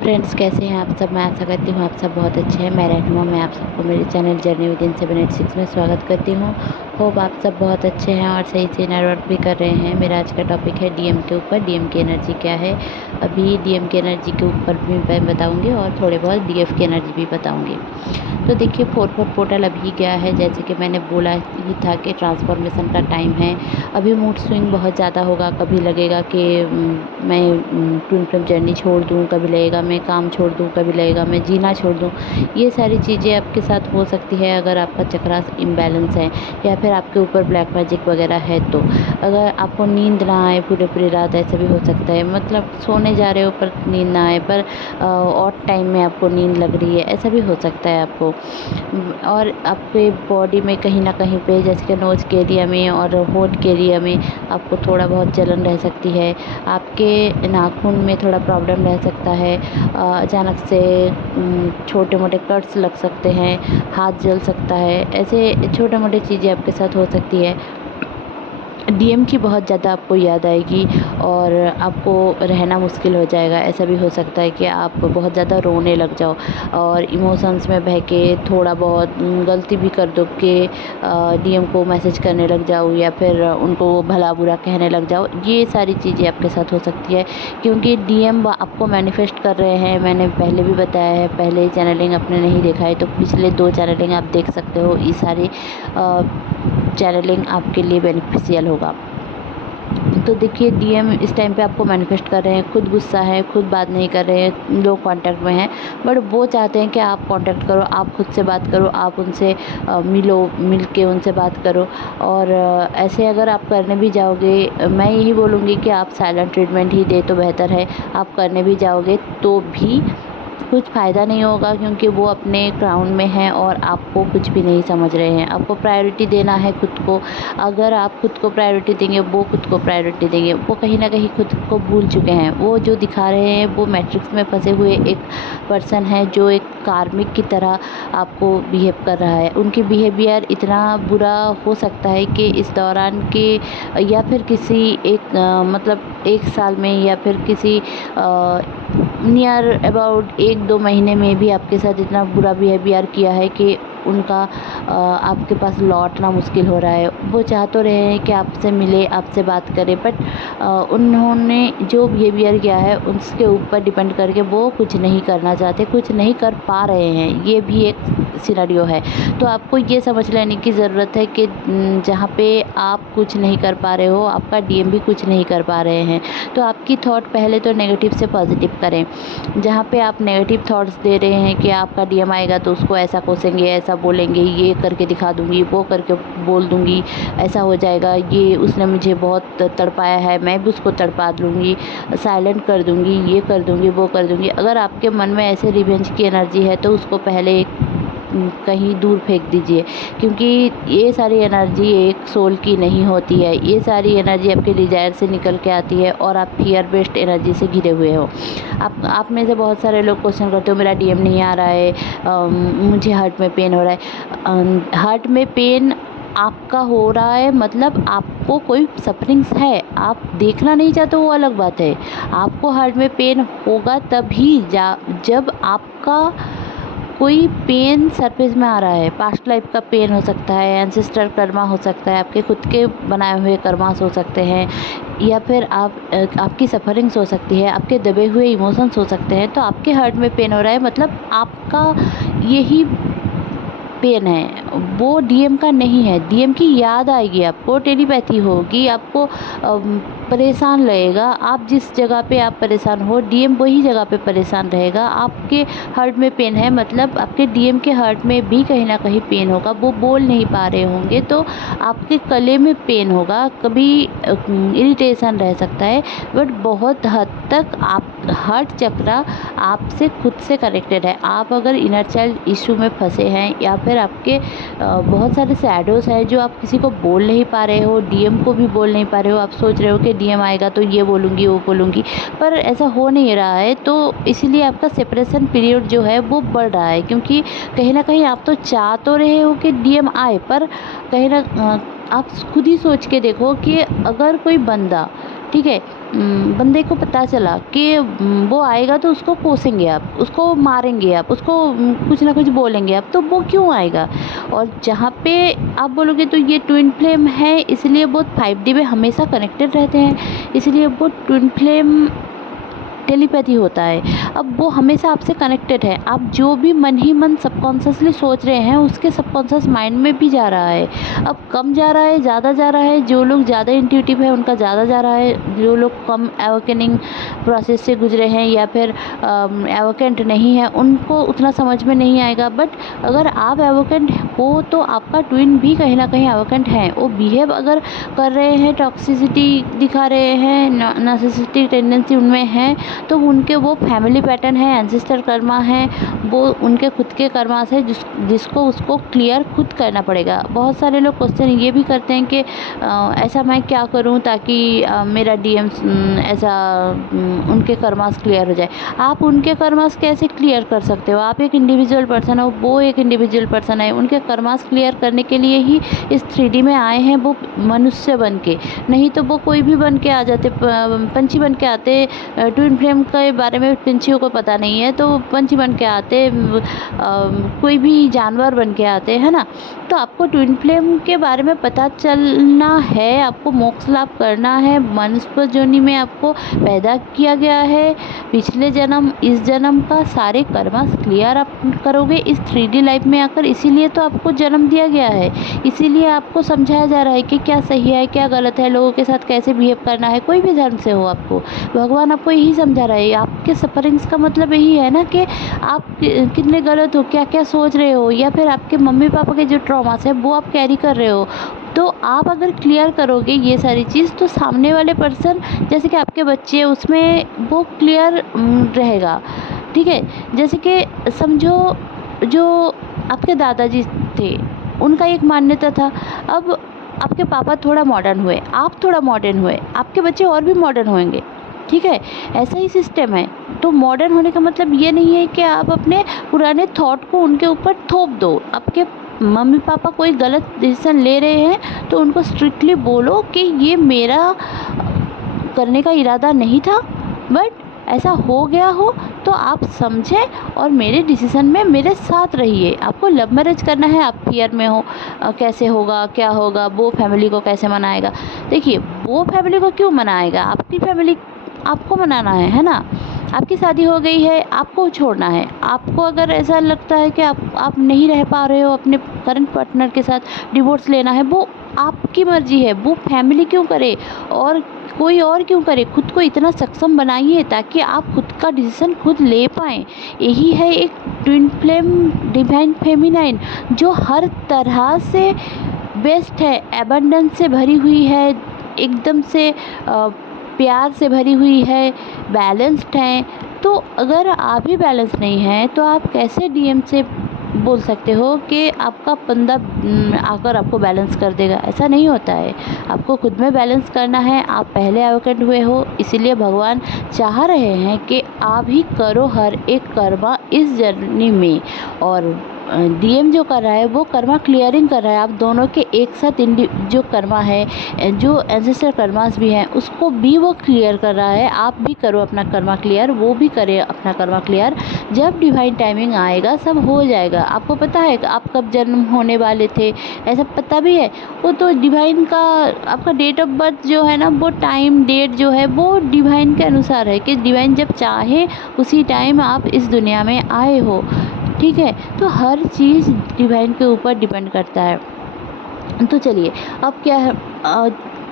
Friends, कैसे हैं आप सब। मैं आशा करती हूँ आप सब बहुत अच्छे हैं। मैं रहनुमा, मैं आप सबको मेरे चैनल जर्नी विद इन 786 में स्वागत करती हूँ। होप आप सब बहुत अच्छे हैं और सही से इनर वर्क भी कर रहे हैं। मेरा आज का टॉपिक है डीएम के ऊपर। डीएम की एनर्जी क्या है। अभी डीएम की एनर्जी के ऊपर भी मैं बताऊँगी और थोड़े बहुत डीएफ की एनर्जी भी बताऊँगी। तो देखिए, 4/4 पोर्टल अभी गया है। जैसे कि मैंने बोला ही था कि ट्रांसफॉर्मेशन का टाइम है। अभी मूड स्विंग बहुत ज़्यादा होगा। कभी लगेगा कि मैं ट्विन फ्लेम जर्नी छोड़ दूँ, कभी लगेगा मैं काम छोड़ दूँ, कभी लगेगा मैं जीना छोड़ दूँ। ये सारी चीज़ें आपके साथ हो सकती है अगर आपका चक्रास इम्बैलेंस है या फिर आपके ऊपर ब्लैक मैजिक वगैरह है। तो अगर आपको नींद ना आए पूरे पूरी रात, ऐसा भी हो सकता है। मतलब सोने जा रहे हो पर नींद ना आए, पर ऑड टाइम में आपको नींद लग रही है, ऐसा भी हो सकता है आपको। और आपके बॉडी में कहीं ना कहीं पे, जैसे कि नोज़ के एरिया में और होंठ के एरिया में आपको थोड़ा बहुत जलन रह सकती है। आपके नाखून में थोड़ा प्रॉब्लम रह सकता है। अचानक से छोटे मोटे कट्स लग सकते हैं, हाथ जल सकता है। ऐसे छोटे मोटे चीज़ें आपके साथ हो सकती है। डीएम की बहुत ज़्यादा आपको याद आएगी और आपको रहना मुश्किल हो जाएगा। ऐसा भी हो सकता है कि आप बहुत ज़्यादा रोने लग जाओ और इमोशंस में बह के थोड़ा बहुत गलती भी कर दो कि डीएम को मैसेज करने लग जाओ या फिर उनको भला बुरा कहने लग जाओ। ये सारी चीज़ें आपके साथ हो सकती है क्योंकि डीएम आपको मैनिफेस्ट कर रहे हैं। मैंने पहले भी बताया है, पहले चैनलिंग आपने नहीं देखा है तो पिछले 2 चैनलिंग आप देख सकते हो। ये सारी चैनलिंग आपके लिए बेनिफिशियल होगा। तो देखिए, डीएम इस टाइम पे आपको मैनिफेस्ट कर रहे हैं। खुद गुस्सा है, खुद बात नहीं कर रहे हैं, लोग कांटेक्ट में हैं, बट वो चाहते हैं कि आप कांटेक्ट करो, आप खुद से बात करो, आप उनसे मिल के उनसे बात करो। और ऐसे अगर आप करने भी जाओगे, मैं यही बोलूँगी कि आप साइलेंट ट्रीटमेंट ही दे तो बेहतर है। आप करने भी जाओगे तो भी कुछ फ़ायदा नहीं होगा क्योंकि वो अपने क्राउन में हैं और आपको कुछ भी नहीं समझ रहे हैं। आपको प्रायोरिटी देना है खुद को। अगर आप खुद को प्रायोरिटी देंगे, वो खुद को प्रायोरिटी देंगे। वो कहीं न कहीं खुद को भूल चुके हैं। वो जो दिखा रहे हैं वो मैट्रिक्स में फँसे हुए एक पर्सन है जो एक कार्मिक की तरह आपको बिहेव कर रहा है। उनकी बिहेवियर इतना बुरा हो सकता है कि इस दौरान के या फिर किसी एक मतलब 1 साल में या फिर किसी नियर अबाउट 1-2 महीने में भी आपके साथ इतना बुरा बिहेवियर किया है कि उनका आपके पास लौटना मुश्किल हो रहा है। वो चाह तो रहे हैं कि आपसे मिले, आपसे बात करें, बट उन्होंने जो बिहेवियर किया है उसके ऊपर डिपेंड करके वो कुछ नहीं करना चाहते, कुछ नहीं कर पा रहे हैं। ये भी एक सिनेरियो है। तो आपको ये समझ लेने की ज़रूरत है कि जहाँ पे आप कुछ नहीं कर पा रहे हो, आपका डीएम भी कुछ नहीं कर पा रहे हैं। तो आपकी थॉट पहले तो नेगेटिव से पॉजिटिव करें। जहाँ पे आप नेगेटिव थॉट्स दे रहे हैं कि आपका डीएम आएगा तो उसको ऐसा कोसेंगे, ऐसा बोलेंगे, ये करके दिखा दूँगी, वो करके बोल दूँगी, ऐसा हो जाएगा, ये उसने मुझे बहुत तड़पाया है, मैं भी उसको तड़पा दूँगी, साइलेंट कर दूँगी, ये कर दूँगी, वो कर दूँगी। अगर आपके मन में ऐसे रिवेंज की एनर्जी है तो उसको पहले कहीं दूर फेंक दीजिए क्योंकि ये सारी एनर्जी एक सोल की नहीं होती है। ये सारी एनर्जी आपके डिज़ायर से निकल के आती है और आप फियर बेस्ड एनर्जी से घिरे हुए हो। आप में से बहुत सारे लोग क्वेश्चन करते हो मेरा डीएम नहीं आ रहा है, मुझे हार्ट में पेन हो रहा है। हार्ट में पेन आपका हो रहा है मतलब आपको कोई सफरिंग्स है, आप देखना नहीं चाहते, वो अलग बात है। आपको हार्ट में पेन होगा तभी जब आपका कोई पेन सरफेस में आ रहा है। पास्ट लाइफ का पेन हो सकता है, एंसेस्टर कर्मा हो सकता है, आपके खुद के बनाए हुए कर्मास हो सकते हैं या फिर आपकी सफरिंग्स हो सकती है, आपके दबे हुए इमोशंस हो सकते हैं। तो आपके हार्ट में पेन हो रहा है मतलब आपका यही पेन है, वो डीएम का नहीं है। डीएम की याद आएगी, आपको टेलीपैथी होगी, आपको परेशान लगेगा। आप जिस जगह पे आप परेशान हो, डीएम वही जगह पे परेशान रहेगा। आपके हार्ट में पेन है मतलब आपके डीएम के हार्ट में भी कहीं ना कहीं पेन होगा। वो बोल नहीं पा रहे होंगे तो आपके गले में पेन होगा, कभी इरिटेशन रह सकता है, बट बहुत हद तक आप हार्ट चक्रा आपसे खुद से कनेक्टेड है। आप अगर इनर चाइल्ड इशू में फंसे हैं या फिर आपके बहुत सारे शैडोज़ हैं जो आप किसी को बोल नहीं पा रहे हो, डीएम को भी बोल नहीं पा रहे हो। आप सोच रहे हो कि डीएम आएगा तो ये बोलूँगी, वो बोलूँगी, पर ऐसा हो नहीं रहा है। तो इसीलिए आपका सेपरेशन पीरियड जो है वो बढ़ रहा है क्योंकि कहीं ना कहीं आप तो चाह तो रहे हो कि डीएम आए, पर कहीं ना आप खुद ही सोच के देखो कि अगर कोई बंदा ठीक है। बंदे को पता चला कि वो आएगा तो उसको कोसेंगे आप, उसको मारेंगे आप, उसको कुछ ना कुछ बोलेंगे आप, तो वो क्यों आएगा? और जहाँ पे आप बोलोगे तो ये ट्विन फ्लेम है, इसलिए वो 5D में हमेशा कनेक्टेड रहते हैं, इसलिए वो ट्विन फ्लेम टेलीपैथी होता है। अब वो हमेशा आपसे कनेक्टेड है, आप जो भी मन ही मन सबकॉन्शियसली सोच रहे हैं उसके सबकॉन्शियस माइंड में भी जा रहा है। अब कम जा रहा है, ज़्यादा जा रहा है, जो लोग ज़्यादा इंट्यूटिव है उनका ज़्यादा जा रहा है, जो लोग कम एवोकनिंग प्रोसेस से गुजरे हैं या फिर एवोकेंट नहीं है उनको उतना समझ में नहीं आएगा। बट अगर आप एवोकेंट हो तो आपका ट्विन भी कहीं ना कहीं एवोकेंट है, वो बिहेव अगर कर रहे हैं, टॉक्सिसिटी दिखा रहे हैं, नार्सिसिस्टिक टेंडेंसी उनमें है, तो उनके वो फैमिली पैटर्न है, एंसेस्टर कर्मा है, वो उनके खुद के कर्मा से जिसको उसको क्लियर खुद करना पड़ेगा। बहुत सारे लोग क्वेश्चन ये भी करते हैं कि ऐसा मैं क्या करूं ताकि मेरा डीएम ऐसा उनके कर्मास क्लियर हो जाए। आप उनके कर्मास कैसे क्लियर कर सकते हो? आप एक इंडिविजुअल पर्सन हो, वो एक इंडिविजुअल पर्सन है, उनके कर्मास क्लियर करने के लिए ही इस 3D में आए हैं वो मनुष्य बन के, नहीं तो वो कोई भी बन के आ जाते, पंछी बन के आते। ट्विन फ्लेम के बारे में पंछियों को पता नहीं है तो पंछी बन के आते, कोई भी जानवर बन के आते हैं ना। तो आपको ट्विन फ्लेम के बारे में पता चलना है, आपको मोक्ष लाभ करना है, मनुष्य जोनि में आपको पैदा किया गया है, पिछले जन्म इस जन्म का सारे कर्मा क्लियर आप करोगे इस 3D लाइफ में आकर, इसीलिए तो आपको जन्म दिया गया है, इसीलिए आपको समझाया जा रहा है कि क्या सही है क्या गलत है, लोगों के साथ कैसे बिहेव करना है। कोई भी धर्म से हो, आपको भगवान आपको यही समझा रहा है। आपके सफरिंग्स का मतलब यही है ना कि आप कितने गलत हो, क्या क्या सोच रहे हो, या फिर आपके मम्मी पापा के जो ट्रॉमास है वो आप कैरी कर रहे हो। तो आप अगर क्लियर करोगे ये सारी चीज़ तो सामने वाले पर्सन, जैसे कि आपके बच्चे, उसमें वो क्लियर रहेगा। ठीक है, जैसे कि समझो जो आपके दादाजी थे उनका एक मान्यता था, अब आपके पापा थोड़ा मॉडर्न हुए, आप थोड़ा मॉडर्न हुए, आपके बच्चे और भी मॉडर्न होंगे। ठीक है, ऐसा ही सिस्टम है। तो मॉडर्न होने का मतलब ये नहीं है कि आप अपने पुराने थॉट को उनके ऊपर थोप दो। आपके मम्मी पापा कोई गलत डिसीजन ले रहे हैं तो उनको स्ट्रिक्टली बोलो कि ये मेरा करने का इरादा नहीं था, बट ऐसा हो गया हो तो आप समझें और मेरे डिसीज़न में मेरे साथ रहिए। आपको लव मैरिज करना है, आप फियर में हो, कैसे होगा क्या होगा, वो फैमिली को कैसे मनाएगा। देखिए, वो फैमिली को क्यों मनाएगा, आपकी फैमिली आपको मनाना है ना। आपकी शादी हो गई है, आपको छोड़ना है। आपको अगर ऐसा लगता है कि आप नहीं रह पा रहे हो अपने करंट पार्टनर के साथ, डिवोर्स लेना है, वो आपकी मर्जी है, वो फैमिली क्यों करे और कोई और क्यों करे। खुद को इतना सक्षम बनाइए ताकि आप खुद का डिसीजन खुद ले पाएँ। यही है एक ट्विन फ्लेम डिवाइन फेमिनाइन, जो हर तरह से बेस्ट है, एबंडेंस से भरी हुई है, एकदम से प्यार से भरी हुई है, बैलेंस्ड हैं। तो अगर आप ही बैलेंस नहीं हैं तो आप कैसे डीएम से बोल सकते हो कि आपका बंदा आकर आपको बैलेंस कर देगा? ऐसा नहीं होता है। आपको खुद में बैलेंस करना है। आप पहले एवोकेंट हुए हो, इसीलिए भगवान चाह रहे हैं कि आप ही करो हर एक कर्मा इस जर्नी में। और डीएम जो कर रहा है वो कर्मा क्लियरिंग कर रहा है। आप दोनों के एक साथ जो कर्मा है, जो एंसेस्टर कर्मास भी हैं, उसको भी वो क्लियर कर रहा है। आप भी करो अपना कर्मा क्लियर, वो भी करे अपना कर्मा क्लियर। जब डिवाइन टाइमिंग आएगा सब हो जाएगा। आपको पता है आप कब जन्म होने वाले थे, ऐसा पता भी है। वो तो डिवाइन का, आपका डेट ऑफ बर्थ जो है ना, वो टाइम डेट जो है वो डिवाइन के अनुसार है कि डिवाइन जब चाहे उसी टाइम आप इस दुनिया में आए हो। ठीक है, तो हर चीज़ डिवाइन के ऊपर डिपेंड करता है। तो चलिए, अब क्या है,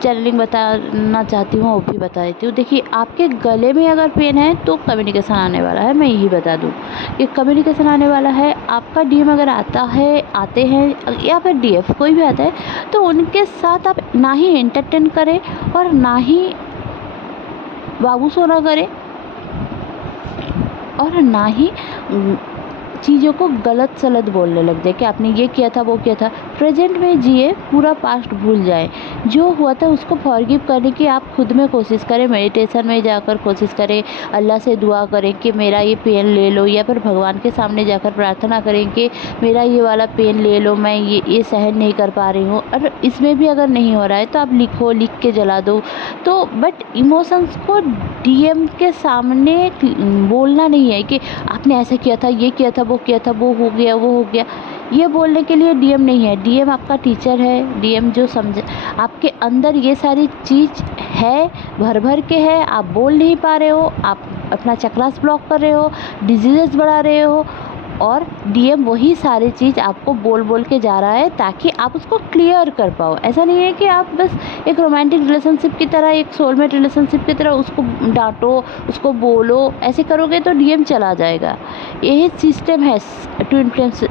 चैनलिंग बताना चाहती हूँ, वो भी बता देती हूँ। देखिए, आपके गले में अगर पेन है तो कम्युनिकेशन आने वाला है। मैं यही बता दूँ कि कम्युनिकेशन आने वाला है। आपका डीएम अगर आते हैं या फिर डीएफ कोई भी आता है तो उनके साथ आप ना ही एंटरटेन करें और ना ही बाबू सोना करें और ना ही चीज़ों को गलत सलत बोलने लग जाए कि आपने ये किया था, वो किया था। प्रेजेंट में जिए, पूरा पास्ट भूल जाए। जो हुआ था उसको फॉरगिव करने की आप खुद में कोशिश करें, मेडिटेशन में जाकर कोशिश करें, अल्लाह से दुआ करें कि मेरा ये पेन ले लो, या फिर भगवान के सामने जाकर प्रार्थना करें कि मेरा ये वाला पेन ले लो, मैं ये सहन नहीं कर पा रही हूँ। और इसमें भी अगर नहीं हो रहा है तो आप लिखो, लिख के जला दो। तो बट इमोशंस को डीएम के सामने बोलना नहीं है कि आपने ऐसा किया था, ये किया था, वो किया था, वो हो गया, वो हो गया। ये बोलने के लिए डीएम नहीं है। डीएम आपका टीचर है। डीएम जो समझ, आपके अंदर ये सारी चीज़ है, भर भर के है, आप बोल नहीं पा रहे हो, आप अपना चक्रास ब्लॉक कर रहे हो, डिजीजेस बढ़ा रहे हो, और डीएम वही सारी चीज़ आपको बोल बोल के जा रहा है ताकि आप उसको क्लियर कर पाओ। ऐसा नहीं है कि आप बस एक रोमांटिक रिलेशनशिप की तरह, एक सोलमेट रिलेशनशिप की तरह उसको डांटो, उसको बोलो। ऐसे करोगे तो डीएम चला जाएगा। यही सिस्टम है ट्विन फ्लेम्स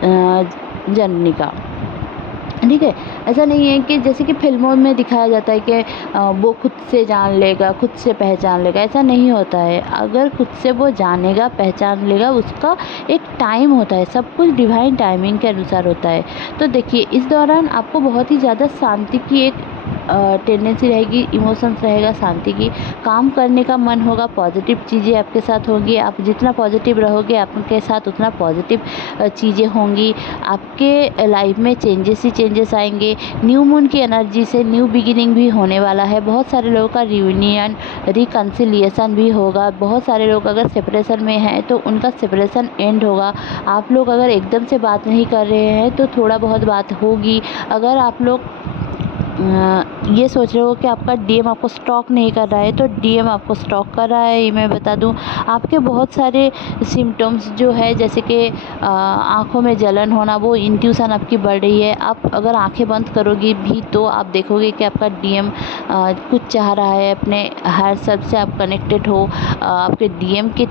जर्नी का, ठीक है। ऐसा नहीं है कि जैसे कि फिल्मों में दिखाया जाता है कि वो खुद से जान लेगा, खुद से पहचान लेगा। ऐसा नहीं होता है। अगर खुद से वो जानेगा, पहचान लेगा, उसका एक टाइम होता है। सब कुछ डिवाइन टाइमिंग के अनुसार होता है। तो देखिए, इस दौरान आपको बहुत ही ज़्यादा शांति की एक टेंडेंसी रहेगी, इमोशंस रहेगा शांति की, काम करने का मन होगा, पॉजिटिव चीज़ें आपके साथ होंगी। आप जितना पॉजिटिव रहोगे आपके साथ उतना पॉजिटिव चीज़ें होंगी। आपके लाइफ में चेंजेस ही चेंजेस आएंगे। न्यू मून की एनर्जी से न्यू बिगिनिंग भी होने वाला है। बहुत सारे लोगों का रियूनियन, रिकन्सिलिएशन भी होगा। बहुत सारे लोग अगर सेपरेशन में हैं तो उनका सेपरेशन एंड होगा। आप लोग अगर एकदम से बात नहीं कर रहे हैं तो थोड़ा बहुत बात होगी। अगर आप लोग ये सोच रहे हो कि आपका डीएम आपको स्टॉक नहीं कर रहा है तो डीएम आपको स्टॉक कर रहा है। ये मैं बता दूं, आपके बहुत सारे सिम्टम्स जो है, जैसे कि आँखों में जलन होना, वो इंट्यूशन आपकी बढ़ रही है। आप अगर आंखें बंद करोगी भी तो आप देखोगे कि आपका डीएम कुछ चाह रहा है। अपने हायर सेल्फ से आप कनेक्टेड हो, आपके डीएम के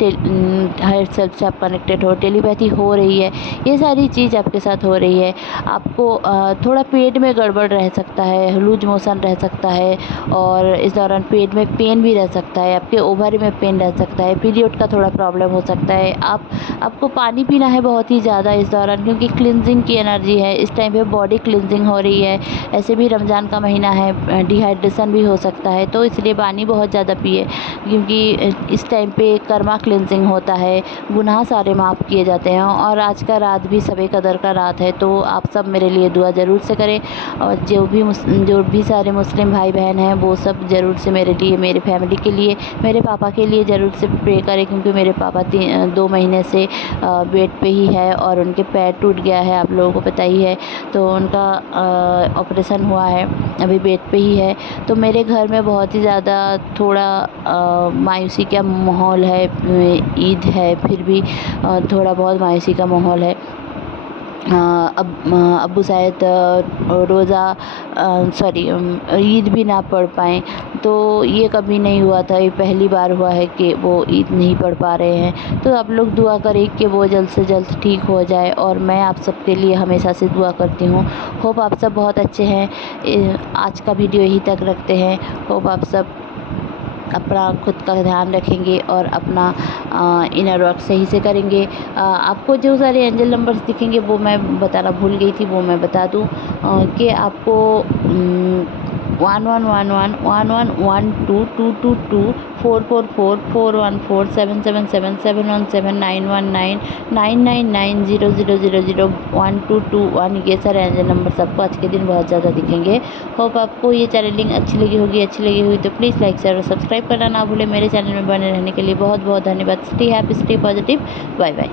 हायर सेल्फ से आप कनेक्टेड हो, टेलीपैथी हो रही है। ये सारी चीज़ आपके साथ हो रही है। आपको थोड़ा पेट में गड़बड़ रह सकता है, लूज मोशन रह सकता है, और इस दौरान पेट में पेन भी रह सकता है, आपके ओवरी में पेन रह सकता है, पीरियड का थोड़ा प्रॉब्लम हो सकता है। आपको पानी पीना है बहुत ही ज़्यादा इस दौरान, क्योंकि क्लिनजिंग की एनर्जी है। इस टाइम पे बॉडी क्लिनजिंग हो रही है। ऐसे भी रमज़ान का महीना है, डिहाइड्रेशन भी हो सकता है, तो इसलिए पानी बहुत ज़्यादा पिए, क्योंकि इस टाइम पे कर्मा क्लिनजिंग होता है, गुनाह सारे माफ़ किए जाते हैं। और आज का रात भी सबे कदर का रात है, तो आप सब मेरे लिए दुआ ज़रूर से करें। और जो भी सारे मुस्लिम भाई बहन हैं वो सब ज़रूर से मेरे लिए, मेरे फैमिली के लिए, मेरे पापा के लिए ज़रूर से प्रे करें, क्योंकि मेरे पापा 2 महीने से बेड पे ही है और उनके पैर टूट गया है, आप लोगों को पता ही है। तो उनका ऑपरेशन हुआ है, अभी बेड पे ही है। तो मेरे घर में बहुत ही ज़्यादा थोड़ा मायूसी का माहौल है। ईद है, फिर भी थोड़ा बहुत मायूसी का माहौल है। अब्बू शायद रोज़ा सॉरी ईद भी ना पढ़ पाएँ, तो ये कभी नहीं हुआ था। ये पहली बार हुआ है कि वो ईद नहीं पढ़ पा रहे हैं। तो आप लोग दुआ करें कि वो जल्द से जल्द ठीक हो जाए, और मैं आप सबके लिए हमेशा से दुआ करती हूँ। होप आप सब बहुत अच्छे हैं। आज का वीडियो यहीं तक रखते हैं। होप आप सब अपना खुद का ध्यान रखेंगे और अपना इनर वर्क सही से करेंगे। आपको जो सारे एंजल नंबर्स दिखेंगे वो मैं बताना भूल गई थी, वो मैं बता दूं कि आपको 1111122224444777717919999000012221 ये सारे एंजल नंबर सबको आज के दिन बहुत ज़्यादा दिखेंगे। होप आपको ये चैनलिंग अच्छी लगी होगी। अच्छी लगी हुई तो प्लीज़ लाइक शेयर और सब्सक्राइब करना ना भूलें। मेरे चैनल में बने रहने के लिए बहुत बहुत धन्यवाद। Stay happy, stay positive, bye bye.